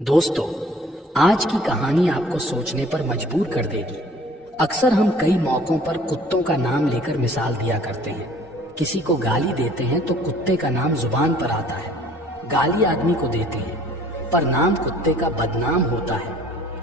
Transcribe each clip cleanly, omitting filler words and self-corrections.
दोस्तों, आज की कहानी आपको सोचने पर मजबूर कर देगी। अक्सर हम कई मौकों पर कुत्तों का नाम लेकर मिसाल दिया करते हैं। किसी को गाली देते हैं तो कुत्ते का नाम जुबान पर आता है। गाली आदमी को देते हैं पर नाम कुत्ते का बदनाम होता है।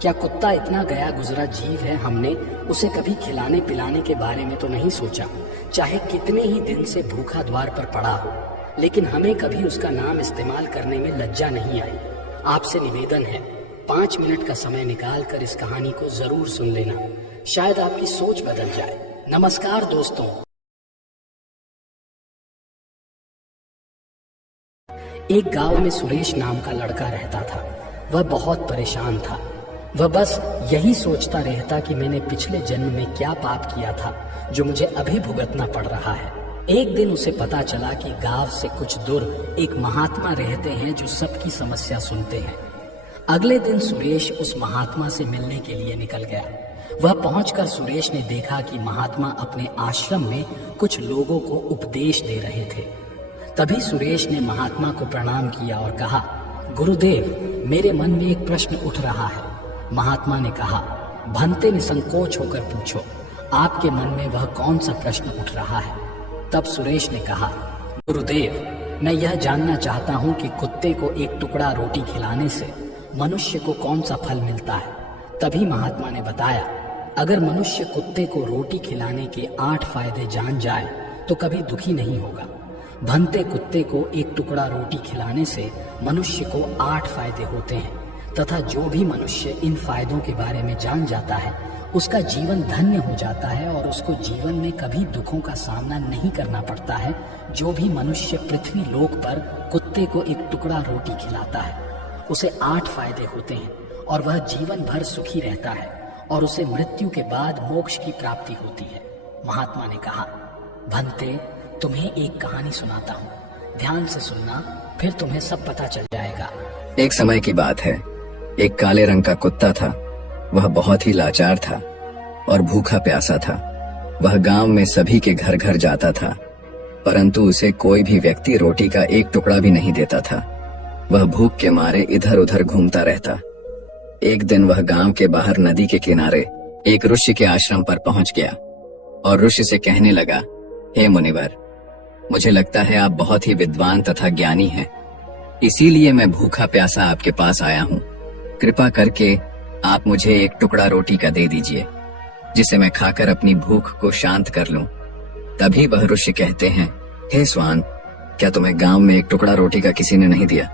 क्या कुत्ता इतना गया गुजरा जीव है? हमने उसे कभी खिलाने पिलाने के बारे में तो नहीं सोचा, चाहे कितने ही दिन से भूखा द्वार पर पड़ा हो। लेकिन हमें कभी उसका नाम इस्तेमाल करने में लज्जा नहीं आई। आपसे निवेदन है, 5 मिनट का समय निकाल कर इस कहानी को जरूर सुन लेना, शायद आपकी सोच बदल जाए। नमस्कार दोस्तों। एक गांव में सुरेश नाम का लड़का रहता था। वह बहुत परेशान था। वह बस यही सोचता रहता कि मैंने पिछले जन्म में क्या पाप किया था जो मुझे अभी भुगतना पड़ रहा है। एक दिन उसे पता चला कि गांव से कुछ दूर एक महात्मा रहते हैं जो सबकी समस्या सुनते हैं। अगले दिन सुरेश उस महात्मा से मिलने के लिए निकल गया। वह पहुंचकर सुरेश ने देखा कि महात्मा अपने आश्रम में कुछ लोगों को उपदेश दे रहे थे। तभी सुरेश ने महात्मा को प्रणाम किया और कहा, गुरुदेव, मेरे मन में एक प्रश्न उठ रहा है। महात्मा ने कहा, भंते निसंकोच होकर पूछो, आपके मन में वह कौन सा प्रश्न उठ रहा है? तब सुरेश ने कहा, गुरुदेव, मैं यह जानना चाहता हूँ कि कुत्ते को एक टुकड़ा रोटी खिलाने से मनुष्य को कौन सा फल मिलता है। तभी महात्मा ने बताया, अगर मनुष्य कुत्ते को रोटी खिलाने के 8 फायदे जान जाए तो कभी दुखी नहीं होगा। भंते कुत्ते को एक टुकड़ा रोटी खिलाने से मनुष्य को 8 फायदे होते हैं तथा जो भी मनुष्य इन फायदों के बारे में जान जाता है उसका जीवन धन्य हो जाता है और उसको जीवन में कभी दुखों का सामना नहीं करना पड़ता है। जो भी मनुष्य पृथ्वी लोक पर कुत्ते को एक टुकड़ा रोटी खिलाता है उसे 8 फायदे होते हैं और वह जीवन भर सुखी रहता है और उसे मृत्यु के बाद मोक्ष की प्राप्ति होती है। महात्मा ने कहा, भंते, तुम्हें एक कहानी सुनाता हूँ, ध्यान से सुनना, फिर तुम्हें सब पता चल जाएगा। एक समय की बात है। एक काले रंग का कुत्ता था। वह बहुत ही लाचार था और भूखा प्यासा था। वह गांव में सभी के घर घर जाता था, परंतु उसे कोई भी व्यक्ति रोटी का एक टुकड़ा भी नहीं देता था। वह भूख के मारे इधर उधर घूमता रहता। एक दिन वह गांव के बाहर नदी के किनारे एक ऋषि के आश्रम पर पहुंच गया और ऋषि से कहने लगा, हे मुनिवर, मुझे लगता है आप बहुत ही विद्वान तथा ज्ञानी हैं, इसीलिए मैं भूखा प्यासा आपके पास आया हूँ। कृपा करके आप मुझे एक टुकड़ा रोटी का दे दीजिए, जिसे मैं खाकर अपनी भूख को शांत कर लूं। तभी वह ऋषि कहते हैं, हे स्वान, क्या तुम्हें गांव में एक टुकड़ा रोटी का किसी ने नहीं दिया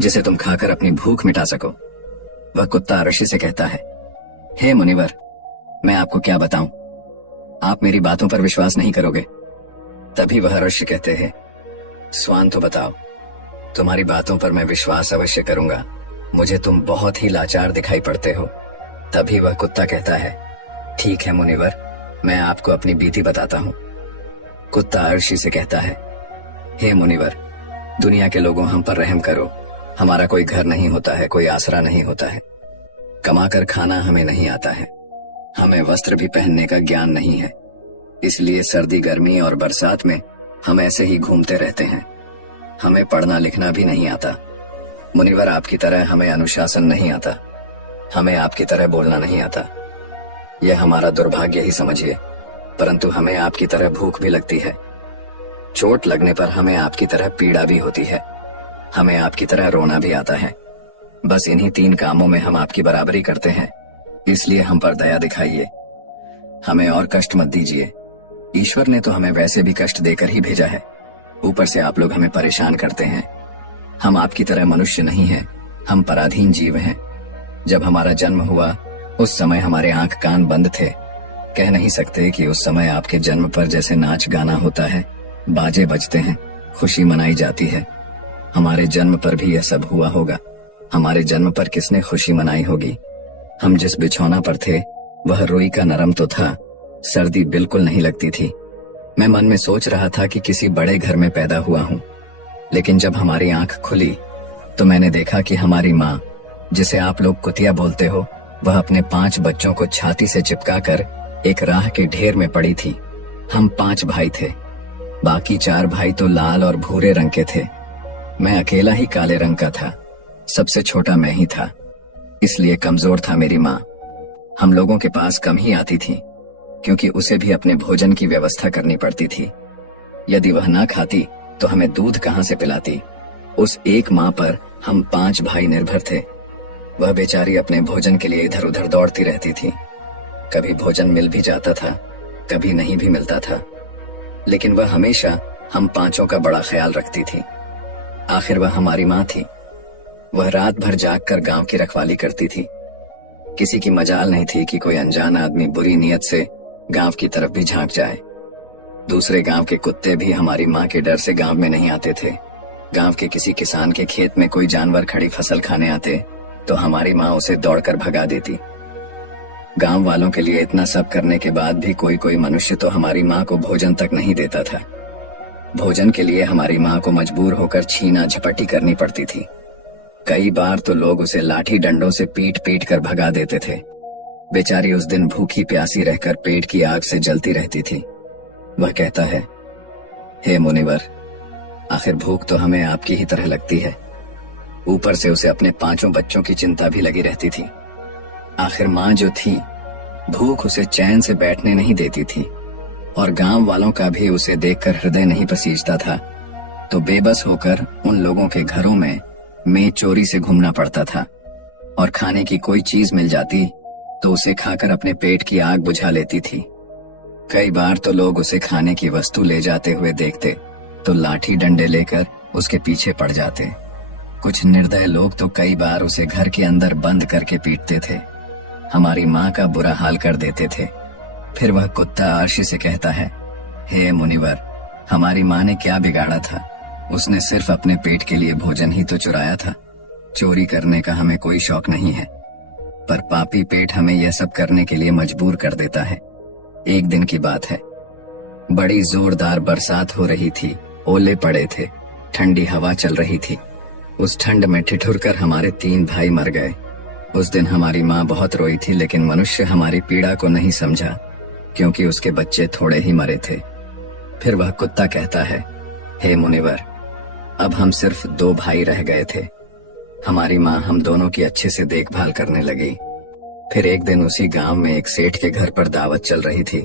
जिसे तुम खाकर अपनी भूख मिटा सको? वह कुत्ता ऋषि से कहता है, हे मुनिवर, मैं आपको क्या बताऊं, आप मेरी बातों पर विश्वास नहीं करोगे। तभी वह ऋषि कहते हैं, स्वान तो बताओ, तुम्हारी बातों पर मैं विश्वास अवश्य करूंगा, मुझे तुम बहुत ही लाचार दिखाई पड़ते हो। तभी वह कुत्ता कहता है, ठीक है मुनिवर, मैं आपको अपनी बीती बताता हूँ। कुत्ता ऋषि से कहता है, हे मुनिवर, दुनिया के लोगों, हम पर रहम करो। हमारा कोई घर नहीं होता है, कोई आसरा नहीं होता है, कमाकर खाना हमें नहीं आता है, हमें वस्त्र भी पहनने का ज्ञान नहीं है, इसलिए सर्दी गर्मी और बरसात में हम ऐसे ही घूमते रहते हैं। हमें पढ़ना लिखना भी नहीं आता। मुनिवर, आपकी तरह हमें अनुशासन नहीं आता, हमें आपकी तरह बोलना नहीं आता। यह हमारा दुर्भाग्य ही समझिए, परंतु हमें आपकी तरह भूख भी लगती है। चोट लगने पर हमें आपकी तरह पीड़ा भी होती है, हमें आपकी तरह रोना भी आता है। बस इन्हीं 3 कामों में हम आपकी बराबरी करते हैं, इसलिए हम पर दया दिखाइए, हमें और कष्ट मत दीजिए। ईश्वर ने तो हमें वैसे भी कष्ट देकर ही भेजा है, ऊपर से आप लोग हमें परेशान करते हैं। हम आपकी तरह मनुष्य नहीं हैं, हम पराधीन जीव हैं। जब हमारा जन्म हुआ उस समय हमारे आंख कान बंद थे, कह नहीं सकते कि उस समय आपके जन्म पर जैसे नाच गाना होता है, बाजे बजते हैं, खुशी मनाई जाती है, हमारे जन्म पर भी यह सब हुआ होगा। हमारे जन्म पर किसने खुशी मनाई होगी? हम जिस बिछौना पर थे वह रुई का नरम तो था, सर्दी बिल्कुल नहीं लगती थी। मैं मन में सोच रहा था कि किसी बड़े घर में पैदा हुआ हूँ, लेकिन जब हमारी आंख खुली तो मैंने देखा कि हमारी माँ, जिसे आप लोग कुतिया बोलते हो, वह अपने 5 बच्चों को छाती से चिपकाकर एक राह के ढेर में पड़ी थी। हम 5 भाई थे, बाकी 4 भाई तो लाल और भूरे रंग के थे। मैं अकेला ही काले रंग का था। सबसे छोटा मैं ही था, इसलिए कमजोर था मेरी माँ। हम लोगों के पास कम ही आती थी, क्योंकि उसे भी अपने भोजन की व्यवस्था करनी पड़ती थी। यदि वह ना खाती तो हमें दूध कहाँ से पिलाती। उस एक माँ पर हम 5 भाई निर्भर थे। वह बेचारी अपने भोजन के लिए इधर उधर दौड़ती रहती थी। कभी भोजन मिल भी जाता था, कभी नहीं भी मिलता था, लेकिन वह हमेशा हम 5 का बड़ा ख्याल रखती थी। आखिर वह हमारी माँ थी। वह रात भर जागकर गांव की रखवाली करती थी। किसी की मजाल नहीं थी कि कोई अनजान आदमी बुरी नीयत से गांव की तरफ भी झांक जाए। दूसरे गांव के कुत्ते भी हमारी माँ के डर से गांव में नहीं आते थे। गांव के किसी किसान के खेत में कोई जानवर खड़ी फसल खाने आते तो हमारी माँ उसे दौड़कर भगा देती। गांव वालों के लिए इतना सब करने के बाद भी कोई कोई मनुष्य तो हमारी माँ को भोजन तक नहीं देता था। भोजन के लिए हमारी माँ को मजबूर होकर छीना झपटी करनी पड़ती थी। कई बार तो लोग उसे लाठी डंडों से पीट पीट कर भगा देते थे। बेचारी उस दिन भूखी प्यासी रहकर पेट की आग से जलती रहती थी। वह कहता है, हे मुनिवर, आखिर भूख तो हमें आपकी ही तरह लगती है। ऊपर से उसे अपने 5 बच्चों की चिंता भी लगी रहती थी। आखिर माँ जो थी, भूख उसे चैन से बैठने नहीं देती थी, और गांव वालों का भी उसे देखकर हृदय नहीं पसीजता था। तो बेबस होकर उन लोगों के घरों में मैं चोरी से घूमना पड़ता था, और खाने की कोई चीज मिल जाती तो उसे खाकर अपने पेट की आग बुझा लेती थी। कई बार तो लोग उसे खाने की वस्तु ले जाते हुए देखते तो लाठी डंडे लेकर उसके पीछे पड़ जाते। कुछ निर्दय लोग तो कई बार उसे घर के अंदर बंद करके पीटते थे, हमारी माँ का बुरा हाल कर देते थे। फिर वह कुत्ता आरशी से कहता है, हे मुनिवर, हमारी माँ ने क्या बिगाड़ा था? उसने सिर्फ अपने पेट के लिए भोजन ही तो चुराया था। चोरी करने का हमें कोई शौक नहीं है, पर पापी पेट हमें यह सब करने के लिए मजबूर कर देता है। एक दिन की बात है, बड़ी जोरदार बरसात हो रही थी, ओले पड़े थे, ठंडी हवा चल रही थी। उस ठंड में ठिठुरकर हमारे 3 भाई मर गए। उस दिन हमारी माँ बहुत रोई थी, लेकिन मनुष्य हमारी पीड़ा को नहीं समझा, क्योंकि उसके बच्चे थोड़े ही मरे थे। फिर वह कुत्ता कहता है, हे मुनिवर, अब हम सिर्फ 2 भाई रह गए थे। हमारी माँ हम दोनों की अच्छे से देखभाल करने लगी। फिर एक दिन उसी गांव में एक सेठ के घर पर दावत चल रही थी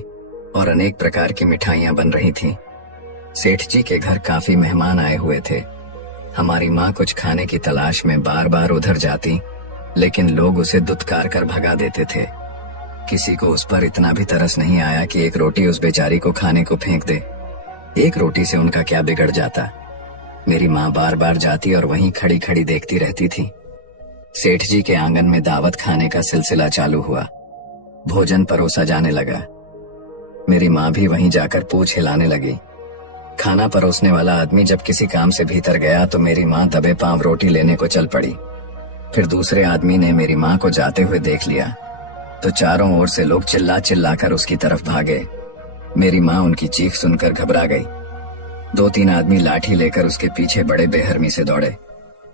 और अनेक प्रकार की मिठाइयां बन रही थीं। सेठ जी के घर काफी मेहमान आए हुए थे। हमारी माँ कुछ खाने की तलाश में बार बार उधर जाती, लेकिन लोग उसे दुत्कार कर भगा देते थे। किसी को उस पर इतना भी तरस नहीं आया कि एक रोटी उस बेचारी को खाने को फेंक दे। एक रोटी से उनका क्या बिगड़ जाता। मेरी माँ बार बार जाती और वहीं खड़ी खड़ी देखती रहती थी। सेठ जी के आंगन में दावत खाने का सिलसिला चालू हुआ। भोजन परोसा जाने लगा। मेरी माँ भी वहीं जाकर पूंछ हिलाने लगी। खाना परोसने वाला आदमी जब किसी काम से भीतर गया तो मेरी माँ दबे पांव रोटी लेने को चल पड़ी। फिर दूसरे आदमी ने मेरी माँ को जाते हुए देख लिया तो चारों ओर से लोग चिल्ला चिल्ला कर उसकी तरफ भागे। मेरी माँ उनकी चीख सुनकर घबरा गई। 2-3 आदमी लाठी लेकर उसके पीछे बड़े बेहरमी से दौड़े।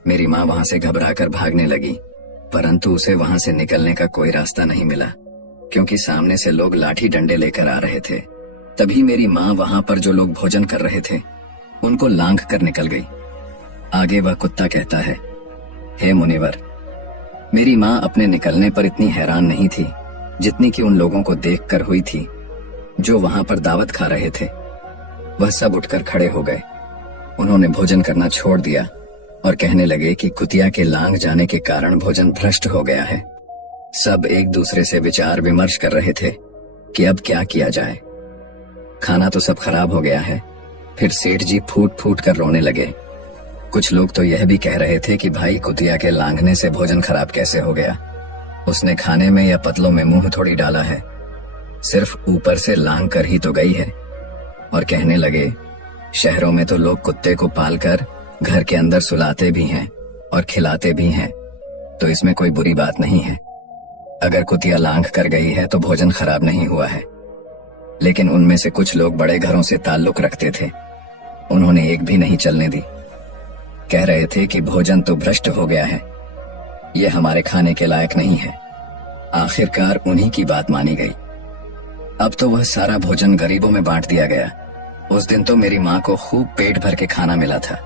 मेरी माँ वहां से घबरा कर भागने लगी, परंतु उसे वहां से निकलने का कोई रास्ता नहीं मिला, क्योंकि सामने से लोग लाठी डंडे लेकर आ रहे थे। तभी मेरी माँ वहां पर जो लोग भोजन कर रहे थे उनको लांघ कर निकल गई। आगे वह कुत्ता कहता है, हे मुनिवर, मेरी माँ अपने निकलने पर इतनी हैरान नहीं थी जितनी कि उन लोगों को देखकर हुई थी जो वहां पर दावत खा रहे थे। वह सब उठकर खड़े हो गए। उन्होंने भोजन करना छोड़ दिया और कहने लगे कि कुतिया के लांघ जाने के कारण भोजन भ्रष्ट हो गया है। सब एक दूसरे से विचार विमर्श कर रहे थे कि अब क्या किया जाए। खाना तो सब खराब हो गया है। फिर सेठ जी फूट फूट कर रोने लगे। कुछ लोग तो यह भी कह रहे थे कि भाई कुतिया के लांघने से भोजन खराब कैसे हो गया? उसने खाने में या पतलों में मुंह थोड़ी डाला है, सिर्फ ऊपर से लांघ कर ही तो गई है। और कहने लगे, शहरों में तो लोग कुत्ते को पालकर घर के अंदर सुलाते भी हैं और खिलाते भी हैं, तो इसमें कोई बुरी बात नहीं है। अगर कुतिया लांघ कर गई है तो भोजन खराब नहीं हुआ है। लेकिन उनमें से कुछ लोग बड़े घरों से ताल्लुक रखते थे, उन्होंने एक भी नहीं चलने दी। कह रहे थे कि भोजन तो भ्रष्ट हो गया है, ये हमारे खाने के लायक नहीं है। आखिरकार उन्हीं की बात मानी गई। अब तो वह सारा भोजन गरीबों में बांट दिया गया। उस दिन तो मेरी माँ को खूब पेट भर के खाना मिला था।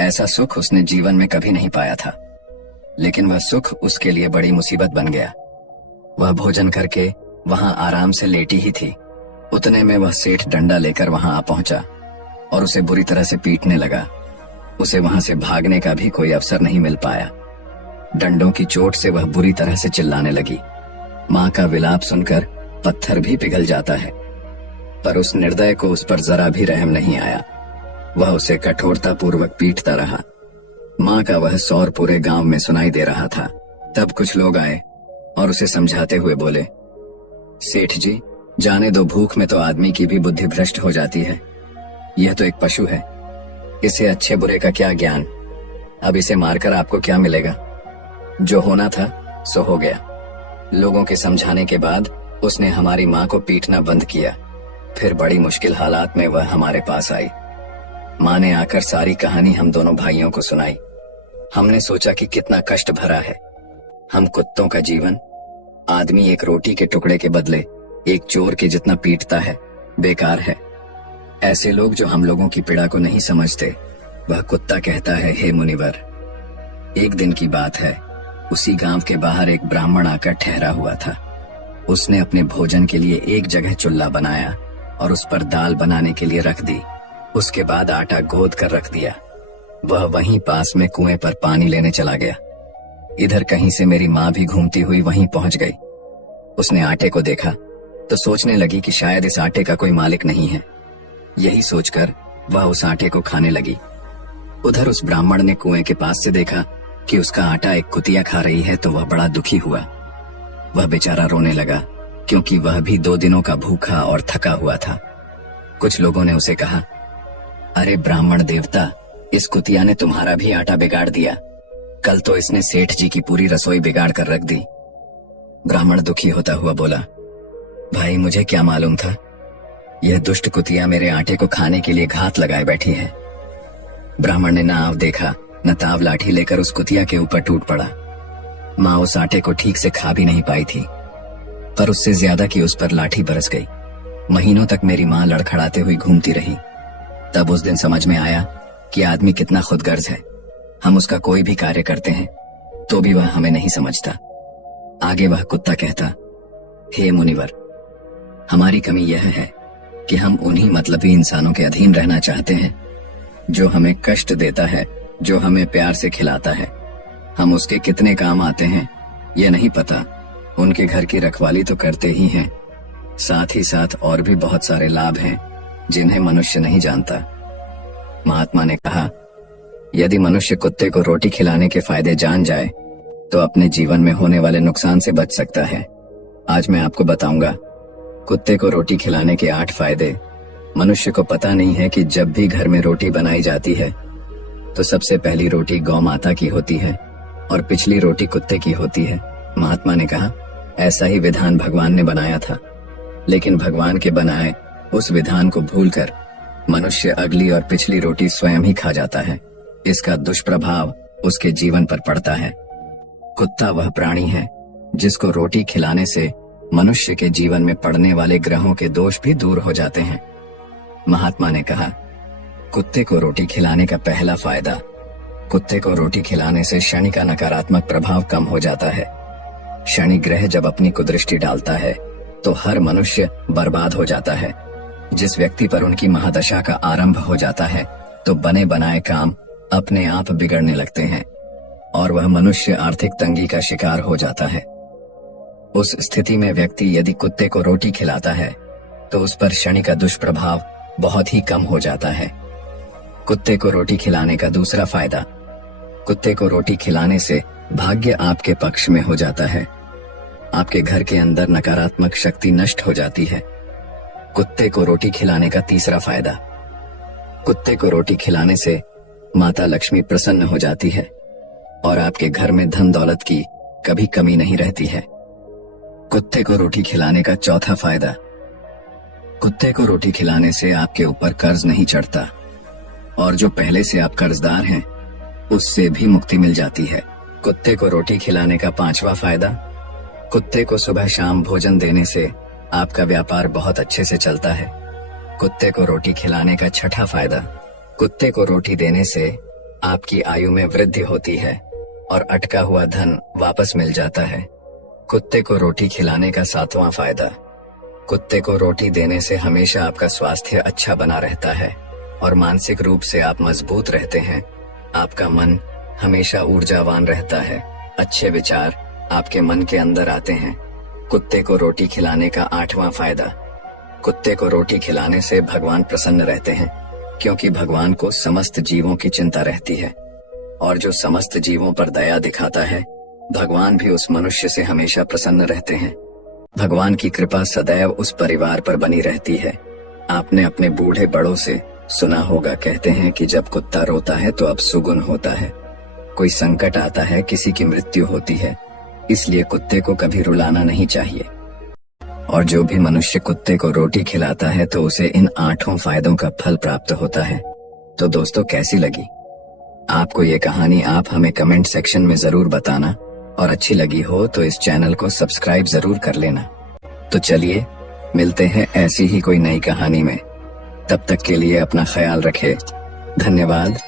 ऐसा सुख उसने जीवन में कभी नहीं पाया था। लेकिन वह सुख उसके लिए बड़ी मुसीबत बन गया। वह भोजन करके वहां आराम से लेटी ही थी। उतने में वह सेठ डंडा लेकर वहां आ पहुंचा और उसे बुरी तरह से पीटने लगा। उसे वहां से भागने का भी कोई अवसर नहीं मिल पाया। डंडों की चोट से वह बुरी तरह से चिल्लाने लगी। माँ का विलाप सुनकर पत्थर भी पिघल जाता है, पर उस निर्दय को उस पर जरा भी रहम नहीं आया। वह उसे कठोरता पूर्वक पीटता रहा। माँ का वह सौर पूरे गांव में सुनाई दे रहा था। तब कुछ लोग आए और उसे समझाते हुए बोले, सेठ जी, जाने दो, भूख में तो आदमी की भी बुद्धि भ्रष्ट हो जाती है। यह तो एक पशु है, इसे अच्छे बुरे का क्या ज्ञान। अब इसे मारकर आपको क्या मिलेगा? जो होना था सो हो गया। लोगों के समझाने के बाद उसने हमारी माँ को पीटना बंद किया। फिर बड़ी मुश्किल हालात में वह हमारे पास आई। माँ ने आकर सारी कहानी हम दोनों भाइयों को सुनाई। हमने सोचा कि कितना कष्ट भरा है। हम कुत्तों का जीवन। आदमी एक रोटी के टुकड़े के बदले एक चोर के जितना पीटता है, बेकार है। ऐसे लोग जो हम लोगों की पीड़ा को नहीं समझते, वह कुत्ता कहता है, हे मुनिवर। एक दिन की बात है, उसी गांव के बाहर एक ब्राह्मण आकर ठहरा हुआ था। उसने अपने भोजन के लिए एक जगह चूल्हा बनाया और उस पर दाल बनाने के लिए रख दी। उसके बाद आटा गोद कर रख दिया। वह वहीं पास में कुएं पर पानी लेने चला गया। इधर कहीं से मेरी माँ भी घूमती हुई वहीं पहुंच गई। उसने आटे को देखा तो सोचने लगी कि शायद इस आटे का कोई मालिक नहीं है। यही सोचकर वह उस आटे को खाने लगी। उधर उस ब्राह्मण ने कुएं के पास से देखा कि उसका आटा एक कुतिया खा रही है, तो वह बड़ा दुखी हुआ। वह बेचारा रोने लगा, क्योंकि वह भी 2 दिनों का भूखा और थका हुआ था। कुछ लोगों ने उसे कहा, अरे ब्राह्मण देवता, इस कुतिया ने तुम्हारा भी आटा बिगाड़ दिया। कल तो इसने सेठ जी की पूरी रसोई बिगाड़ कर रख दी। ब्राह्मण दुखी होता हुआ बोला, भाई मुझे क्या मालूम था, यह दुष्ट कुतिया मेरे आटे को खाने के लिए घात लगाए बैठी है। ब्राह्मण ने न आव देखा न ताव लाठी लेकर उस कुतिया के ऊपर टूट पड़ा। माँ उस आटे को ठीक से खा भी नहीं पाई थी, पर उससे ज्यादा की उस पर लाठी बरस गई। महीनों तक मेरी माँ लड़खड़ाते हुई घूमती रही। तब उस दिन समझ में आया कि आदमी कितना खुदगर्ज है। हम उसका कोई भी कार्य करते हैं तो भी वह हमें नहीं समझता। आगे वह कुत्ता कहता, हे मुनिवर, हमारी कमी यह है कि हम उन्हीं मतलबी इंसानों के अधीन रहना चाहते हैं जो हमें कष्ट देता है, जो हमें प्यार से खिलाता है। हम उसके कितने काम आते हैं यह नहीं पता। उनके घर की रखवाली तो करते ही हैं, साथ ही साथ और भी बहुत सारे लाभ हैं जिन्हें मनुष्य नहीं जानता। महात्मा ने कहा, यदि मनुष्य कुत्ते को रोटी खिलाने के फायदे जान जाए तो अपने जीवन में होने वाले नुकसान से बच सकता है। आज मैं आपको बताऊंगा कुत्ते को रोटी खिलाने के 8 फायदे। मनुष्य को पता नहीं है कि जब भी घर में रोटी बनाई जाती है तो सबसे पहली रोटी गौ माता की होती है और पिछली रोटी कुत्ते की होती है। महात्मा ने कहा, ऐसा ही विधान भगवान ने बनाया था, लेकिन भगवान के बनाए उस विधान को भूलकर मनुष्य अगली और पिछली रोटी स्वयं ही खा जाता है। इसका दुष्प्रभाव उसके जीवन पर पड़ता है। कुत्ता वह प्राणी है जिसको रोटी खिलाने से मनुष्य के जीवन में पड़ने वाले ग्रहों के दोष भी दूर हो जाते हैं। महात्मा ने कहा, कुत्ते को रोटी खिलाने का पहला फायदा, कुत्ते को रोटी खिलाने से शनि का नकारात्मक प्रभाव कम हो जाता है। शनि ग्रह जब अपनी कुदृष्टि डालता है तो हर मनुष्य बर्बाद हो जाता है। जिस व्यक्ति पर उनकी महादशा का आरंभ हो जाता है तो बने बनाए काम अपने आप बिगड़ने लगते हैं और वह मनुष्य आर्थिक तंगी का शिकार हो जाता है। उस स्थिति में व्यक्ति यदि कुत्ते को रोटी खिलाता है तो उस पर शनि का दुष्प्रभाव बहुत ही कम हो जाता है। कुत्ते को रोटी खिलाने का दूसरा फायदा, कुत्ते को रोटी खिलाने से भाग्य आपके पक्ष में हो जाता है। आपके घर के अंदर नकारात्मक शक्ति नष्ट हो जाती है। कुत्ते को रोटी खिलाने का तीसरा फायदा, कुत्ते को रोटी खिलाने से माता लक्ष्मी प्रसन्न हो जाती है और आपके घर में धन दौलत की कभी कमी नहीं रहती है। कुत्ते को रोटी खिलाने का चौथा फायदा, कुत्ते को रोटी खिलाने से आपके ऊपर कर्ज नहीं चढ़ता और जो पहले से आप कर्जदार हैं उससे भी मुक्ति मिल जाती है। कुत्ते को रोटी खिलाने का पांचवा फायदा, कुत्ते को सुबह शाम भोजन देने से आपका व्यापार बहुत अच्छे से चलता है। कुत्ते को रोटी खिलाने का छठा फायदा, कुत्ते को रोटी देने से आपकी आयु में वृद्धि होती है और अटका हुआ धन वापस मिल जाता है। कुत्ते को रोटी खिलाने का 7वां फायदा। कुत्ते को रोटी देने से हमेशा आपका स्वास्थ्य अच्छा बना रहता है और मानसिक रूप से आप मजबूत रहते हैं। आपका मन हमेशा ऊर्जावान रहता है। अच्छे विचार आपके मन के अंदर आते हैं। कुत्ते को रोटी खिलाने का 8वां फायदा। कुत्ते को रोटी खिलाने से भगवान प्रसन्न रहते हैं, क्योंकि भगवान को समस्त जीवों की चिंता रहती है और जो समस्त जीवों पर दया दिखाता है, भगवान भी उस मनुष्य से हमेशा प्रसन्न रहते हैं। भगवान की कृपा सदैव उस परिवार पर बनी रहती है। आपने अपने बूढ़े बड़ों से सुना होगा, कहते हैं कि जब कुत्ता रोता है तो अब सुगुन होता है। कोई संकट आता है, किसी की मृत्यु होती है, इसलिए कुत्ते को कभी रुलाना नहीं चाहिए। और जो भी मनुष्य कुत्ते को रोटी खिलाता है तो उसे इन 8 फायदों का फल प्राप्त होता है। तो दोस्तों, कैसी लगी आपको ये कहानी? आप हमें कमेंट सेक्शन में जरूर बताना, और अच्छी लगी हो तो इस चैनल को सब्सक्राइब जरूर कर लेना। तो चलिए मिलते हैं ऐसी ही कोई नई कहानी में। तब तक के लिए अपना ख्याल रखें। धन्यवाद।